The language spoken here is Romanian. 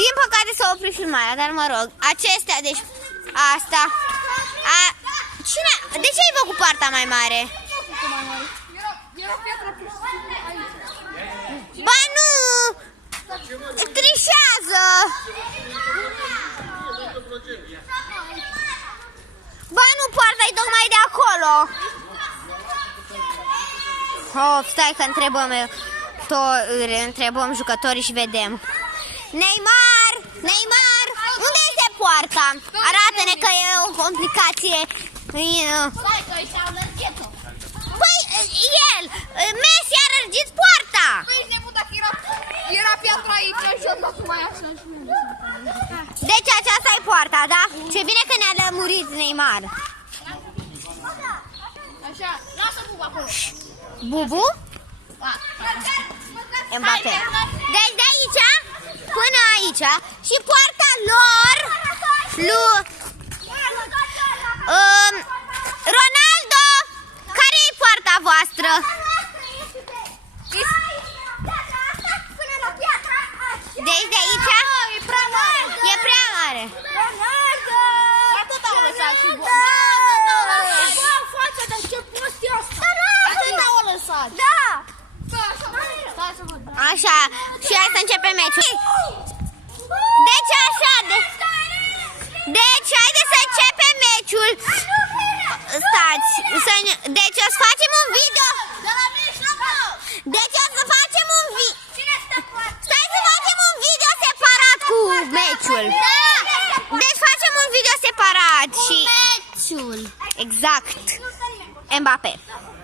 Din păcate s-a oprit filmarea, dar mă rog, acestea, deci asta. Cine? De ce ai făcut partea mai mare? Ba nu! Trișează! Ba nu, poarta-i tocmai de acolo! Oh, stai că întrebăm jucătorii și vedem. Neymar! Neymar! Unde este poarta? Arată-ne că e o complicație. Păi, el! Messi a răgit poarta! Păi, nebun, dacă era piatra aici și eu dacă mai așa. Deci aceasta e poarta, da? Ce bine că ne-a lămurit Neymar. Așa, lasă Bubu acolo. Bubu? Mbappé. Deci de aici până aici și poarta lor Ronaldo, care e poarta voastră? Deci de aici E prea mare. e prea mare. Atât au lăsat și Bubu. Bă, față, dar ce prost e asta? Atât au lăsat. Da. Stai să văd. Așa, și hai să începem meciul. Deci așa, deci haide să începem meciul. Stați, deci o să facem un video. Deci o să facem un video. Stai să facem un video separat cu meciul. Deci facem un video separat și... Meciul. Exact. Mbappé.